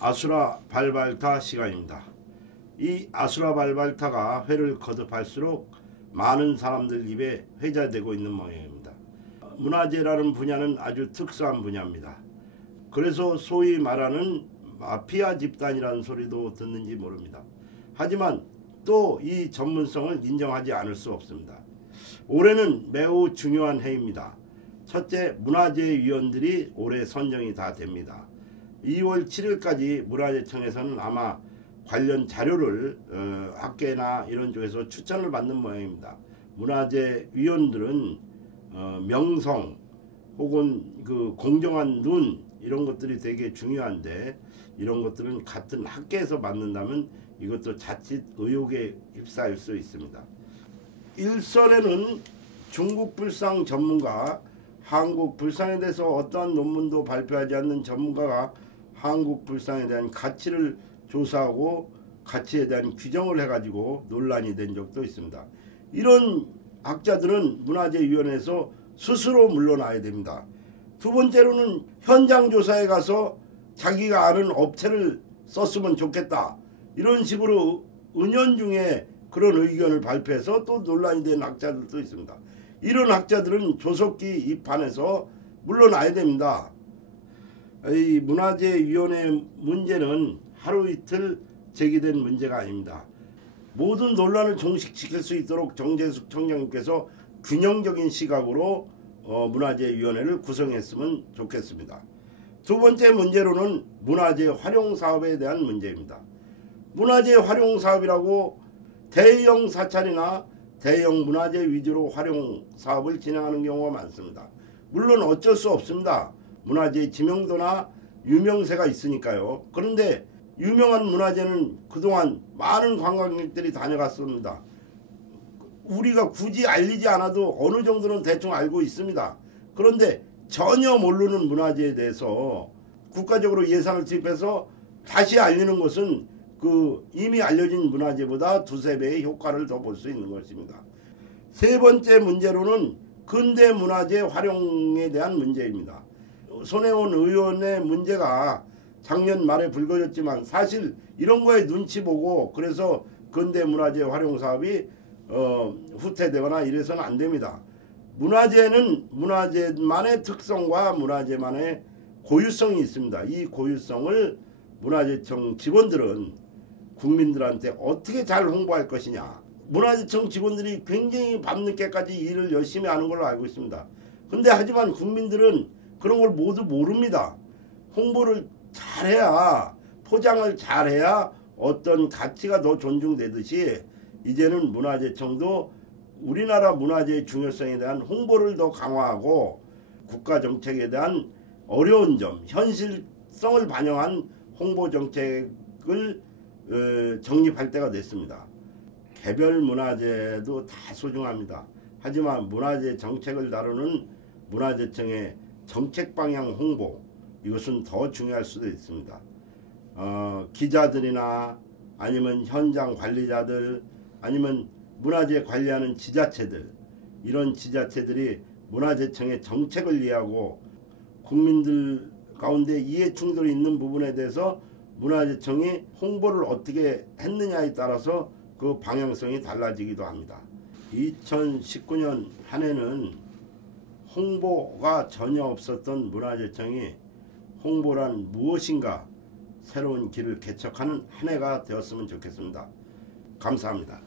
아수라 발발타 시간입니다. 이 아수라 발발타가 회를 거듭할수록 많은 사람들 입에 회자되고 있는 모양입니다. 문화재라는 분야는 아주 특수한 분야입니다. 그래서 소위 말하는 마피아 집단이라는 소리도 듣는지 모릅니다. 하지만 또 이 전문성을 인정하지 않을 수 없습니다. 올해는 매우 중요한 해입니다. 첫째, 문화재위원들이 올해 선정이 다 됩니다. 2월 7일까지 문화재청에서는 아마 관련 자료를 학계나 이런 쪽에서 추천을 받는 모양입니다. 문화재위원들은 명성 혹은 그 공정한 눈 이런 것들이 되게 중요한데, 이런 것들은 같은 학계에서 받는다면 이것도 자칫 의혹에 휩싸일 수 있습니다. 일선에는 중국 불상 전문가, 한국 불상에 대해서 어떠한 논문도 발표하지 않는 전문가가 한국 불상에 대한 가치를 조사하고 가치에 대한 규정을 해가지고 논란이 된 적도 있습니다. 이런 학자들은 문화재위원회에서 스스로 물러나야 됩니다. 두 번째로는 현장 조사에 가서 자기가 아는 업체를 썼으면 좋겠다, 이런 식으로 은연중에 그런 의견을 발표해서 또 논란이 된 학자들도 있습니다. 이런 학자들은 조속히 입안에서 물러나야 됩니다. 이 문화재위원회 문제는 하루 이틀 제기된 문제가 아닙니다. 모든 논란을 종식시킬 수 있도록 정재숙 청장님께서 균형적인 시각으로 문화재위원회를 구성했으면 좋겠습니다. 두 번째 문제로는 문화재 활용 사업에 대한 문제입니다. 문화재 활용 사업이라고 대형 사찰이나 대형 문화재 위주로 활용 사업을 진행하는 경우가 많습니다. 물론 어쩔 수 없습니다. 문화재 지명도나 유명세가 있으니까요. 그런데 유명한 문화재는 그동안 많은 관광객들이 다녀갔습니다. 우리가 굳이 알리지 않아도 어느 정도는 대충 알고 있습니다. 그런데 전혀 모르는 문화재에 대해서 국가적으로 예산을 투입해서 다시 알리는 것은 그 이미 알려진 문화재보다 두세 배의 효과를 더 볼 수 있는 것입니다. 세 번째 문제로는 근대 문화재 활용에 대한 문제입니다. 손혜원 의원의 문제가 작년 말에 불거졌지만 사실 이런 거에 눈치 보고 그래서 근대 문화재 활용 사업이 후퇴되거나 이래서는 안 됩니다. 문화재는 문화재만의 특성과 문화재만의 고유성이 있습니다. 이 고유성을 문화재청 직원들은 국민들한테 어떻게 잘 홍보할 것이냐. 문화재청 직원들이 굉장히 밤늦게까지 일을 열심히 하는 걸로 알고 있습니다. 근데 하지만 국민들은 그런 걸 모두 모릅니다. 홍보를 잘해야, 포장을 잘해야 어떤 가치가 더 존중되듯이 이제는 문화재청도 우리나라 문화재의 중요성에 대한 홍보를 더 강화하고 국가정책에 대한 어려운 점, 현실성을 반영한 홍보정책을 정립할 때가 됐습니다. 개별 문화재도 다 소중합니다. 하지만 문화재 정책을 다루는 문화재청의 정책 방향 홍보, 이것은 더 중요할 수도 있습니다. 기자들이나 아니면 현장 관리자들 아니면 문화재 관리하는 지자체들, 이런 지자체들이 문화재청의 정책을 이해하고 국민들 가운데 이해 충돌이 있는 부분에 대해서 문화재청이 홍보를 어떻게 했느냐에 따라서 그 방향성이 달라지기도 합니다. 2019년 한 해는 홍보가 전혀 없었던 문화재청이 홍보란 무엇인가 새로운 길을 개척하는 한 해가 되었으면 좋겠습니다. 감사합니다.